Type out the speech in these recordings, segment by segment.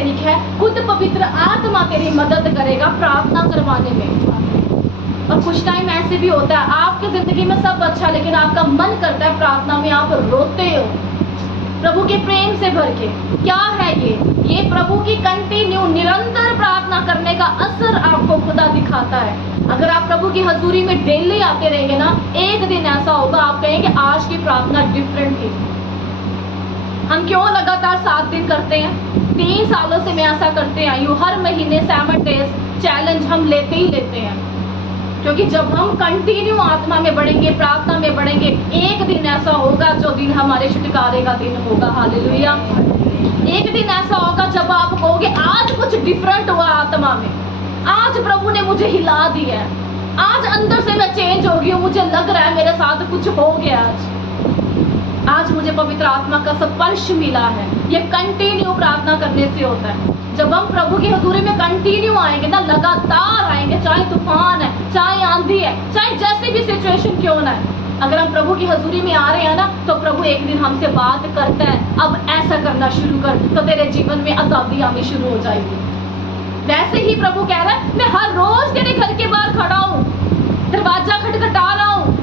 सैनिक है, खुद पवित्र आत्मा तेरी मदद करेगा प्रार्थना करवाने में। और कुछ टाइम ऐसे भी होता है आपकी जिंदगी में सब अच्छा, लेकिन आपका मन करता है प्रार्थना में आप रोते हो प्रभु के प्रेम से भर के। क्या है ये प्रभु की कंटिन्यू निरंतर प्रार्थना करने का असर आपको खुदा दिखाता है। अगर आप प्रभु की हजूरी में डेली आते रहेंगे ना, एक दिन ऐसा होगा आप कहेंगे आज की प्रार्थना डिफरेंट थी। हम क्यों लगातार 7 दिन करते हैं? 3 सालों से मैं ऐसा करते आई हूँ। हर महीने 7 डेज चैलेंज हम लेते ही लेते हैं, क्योंकि जब हम कंटिन्यू आत्मा में बढ़ेंगे, प्रार्थना में बढ़ेंगे, एक दिन ऐसा होगा जो दिन हमारे छुटकारे का दिन होगा। हालेलुया। एक दिन ऐसा होगा जब आप कहोगे आज कुछ डिफरेंट हुआ आत्मा में, आज प्रभु ने मुझे हिला दिया है, आज अंदर से मैं चेंज हो गई हूँ, मुझे लग रहा है मेरे साथ कुछ हो गया। आज मुझे पवित्र आत्मा का स्पर्श मिला है। ये कंटिन्यू प्रार्थना करने से होता है। जब हम प्रभु की हजूरी में कंटिन्यू आएंगे ना, लगातार आएंगे, चाहे तूफान है, चाहे आंधी है, चाहे जैसी भी सिचुएशन क्यों ना है, अगर हम प्रभु की हजूरी में आ रहे हैं ना, तो प्रभु एक दिन हमसे बात करता है, अब ऐसा करना शुरू कर, तो तेरे जीवन में आजादी आनी शुरू हो जाएगी। वैसे ही प्रभु कह रहा है मैं हर रोज तेरे घर के बाहर खड़ा हूँ, दरवाजा खटखटा रहा हूँ।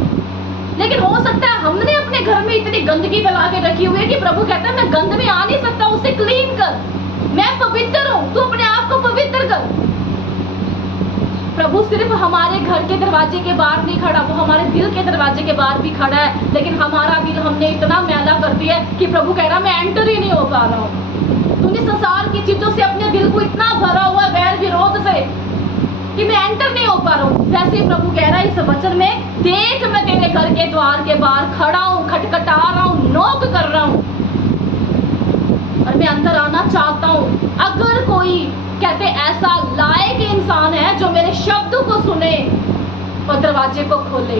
लेकिन हो सकता है हमने अपने घर में इतनी गंदगी फैला के रखी हुई है कि प्रभु कहता है मैं गंद में आ नहीं सकता, उसे क्लीन कर, मैं पवित्र हूँ, तू अपने आप को पवित्र कर। प्रभु सिर्फ हमारे घर के दरवाजे के बाहर नहीं खड़ा, वो हमारे दिल के दरवाजे के बाहर भी खड़ा है। लेकिन हमारा दिल हमने इतना मैला कर दिया है कि प्रभु कह रहा मैं एंटर ही नहीं हो पा रहा हूँ। तूने संसार की चीजों से अपने दिल को इतना भरा हुआ है, वैर विरोध से, कि मैं एंटर नहीं हो पा रहा हूँ। वैसे ही प्रभु कह रहा है इस वचन में, देख मैं तेरे घर के द्वार के बाहर खड़ा हूँ, खटखटा रहा हूँ, नॉक कर रहा हूँ, और मैं अंदर आना चाहता हूँ। अगर कोई कहते ऐसा लायक इंसान है जो मेरे शब्द को सुने और दरवाजे को खोले।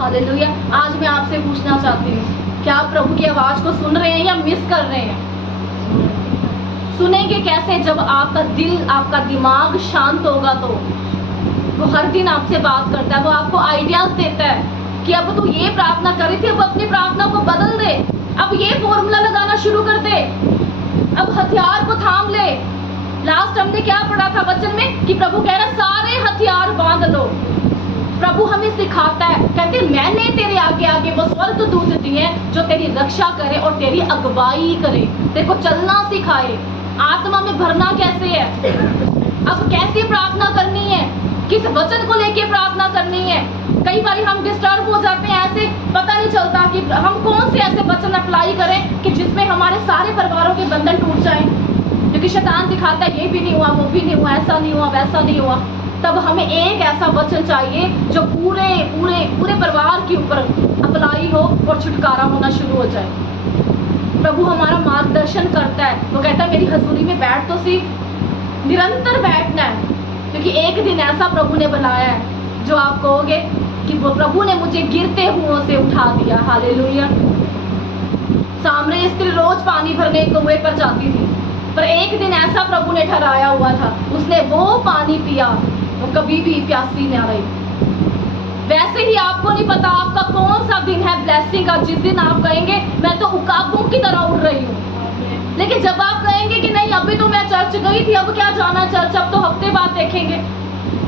हालेलुया। आज मैं आपसे पूछना चाहती हूँ, क्या आप प्रभु की आवाज को सुन रहे हैं या मिस कर रहे हैं? सुनेंगे कैसे? जब आपका दिल, आपका दिमाग शांत होगा। तो वो हर दिन आपसे बात करता है, वो आपको आइडियाज देता है कि अब तू ये प्रार्थना कर रही थी, अब अपनी प्रार्थना को बदल दे, अब ये फॉर्मूला लगाना शुरू कर दे, अब हथियार को थाम ले। लास्ट हमने क्या पढ़ा था वचन में कि प्रभु कह रहा सारे हथियार बांध लो। प्रभु हमें सिखाता है, कहते मैंने तेरे आगे आगे वो स्वर्ग दूत दिए जो तेरी रक्षा करे और तेरी अगुवाई करे, तेरे को चलना सिखाए। आत्मा में भरना कैसे है, अब कैसे प्रार्थना करनी है, किस वचन को लेके प्रार्थना करनी है। कई बार हम डिस्टर्ब हो जाते हैं, ऐसे पता नहीं चलता कि हम कौन से ऐसे वचन अप्लाई करें कि जिसमें हमारे सारे परिवारों के बंधन टूट जाएं। क्योंकि शैतान दिखाता है ये भी नहीं हुआ, वो भी नहीं हुआ, ऐसा नहीं हुआ, वैसा नहीं हुआ। तब हमें एक ऐसा वचन चाहिए जो पूरे पूरे पूरे परिवार के ऊपर अप्लाई हो और छुटकारा होना शुरू हो जाए। प्रभु हमारा मार्गदर्शन करता है, वो कहता है मेरी हजूरी में बैठ तो सी, निरंतर बैठना है, क्योंकि एक दिन ऐसा प्रभु ने बनाया है जो आप कहोगे कि वो प्रभु ने मुझे गिरते हुओं से उठा दिया। हालेलुया। सामने स्त्री रोज पानी भरने कुएं पर जाती थी, पर एक दिन ऐसा प्रभु ने ठहराया हुआ था, उसने वो पानी पिया, वो कभी भी प्यासी न रही। वैसे ही आपको नहीं पता आपका कौन सा दिन है ब्लेसिंग का, जिस दिन आप कहेंगे मैं तो उकाबों की तरह उड़ रही हूँ। लेकिन जब आप कहेंगे कि नहीं अभी तो मैं चर्च गई थी, अब क्या जाना चर्च, अब तो हफ्ते बाद देखेंगे,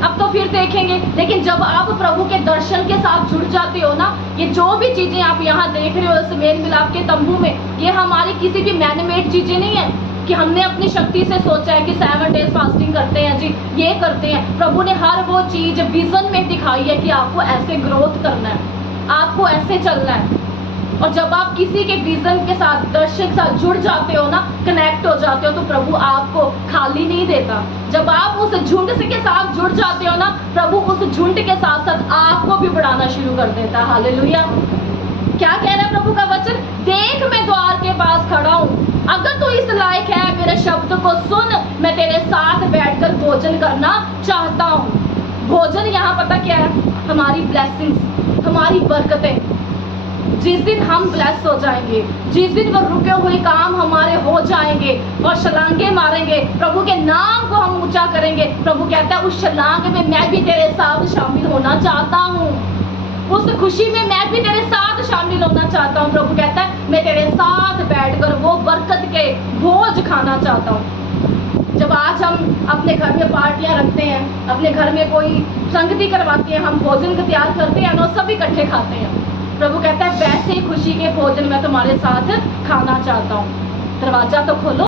अब तो फिर देखेंगे। लेकिन जब आप प्रभु के दर्शन के साथ जुड़ जाते हो ना, ये जो भी चीजें आप यहाँ देख रहे हो इस मेल मिलाप के तंबू में, ये हमारी किसी भी मैनमेड चीजें नहीं है कि हमने अपनी शक्ति से सोचा है कि 7 डेज फास्टिंग करते हैं जी, ये करते हैं। प्रभु ने हर वो चीज विजन में दिखाई है कि आपको ऐसे ग्रोथ करना है, आपको ऐसे चलना है। और जब आप किसी के विजन के साथ, दर्शन के साथ जुड़ जाते हो ना, कनेक्ट हो जाते हो, तो प्रभु आपको खाली नहीं देता। जब आप उस झुंड से के साथ जुड़ जाते हो ना, प्रभु उस झुंड के साथ साथ आपको भी बढ़ाना शुरू कर देता है। हालेलुया। क्या कह रहा है प्रभु का वचन? देख मैं द्वार के पास खड़ा हूँ, अगर तू इस लायक है मेरे शब्द को सुन, मैं तेरे साथ बैठकर भोजन करना चाहता हूँ। भोजन यहाँ पता क्या है? हमारी ब्लेसिंग्स, हमारी बरकतें। जिस दिन हम ब्लेस हो जाएंगे, जिस दिन वो रुके हुए काम हमारे हो जाएंगे और छलांगे मारेंगे, प्रभु के नाम को हम ऊंचा करेंगे, प्रभु कहता है उस छलांग में मैं भी तेरे साथ शामिल होना चाहता हूँ। उस खुशी में मैं भी तेरे साथ शामिल होना चाहता हूँ। प्रभु कहता है मैं तेरे साथ बैठकर वो बरकत के भोज खाना चाहता हूँ। जब आज हम अपने घर में पार्टियां रखते हैं, अपने घर में कोई संगति करवाते हैं, हम भोजन को तैयार करते हैं और सब इकट्ठे खाते हैं। प्रभु कहता है वैसे खुशी के भोजन मैं तुम्हारे साथ खाना चाहता हूँ। दरवाजा तो खोलो।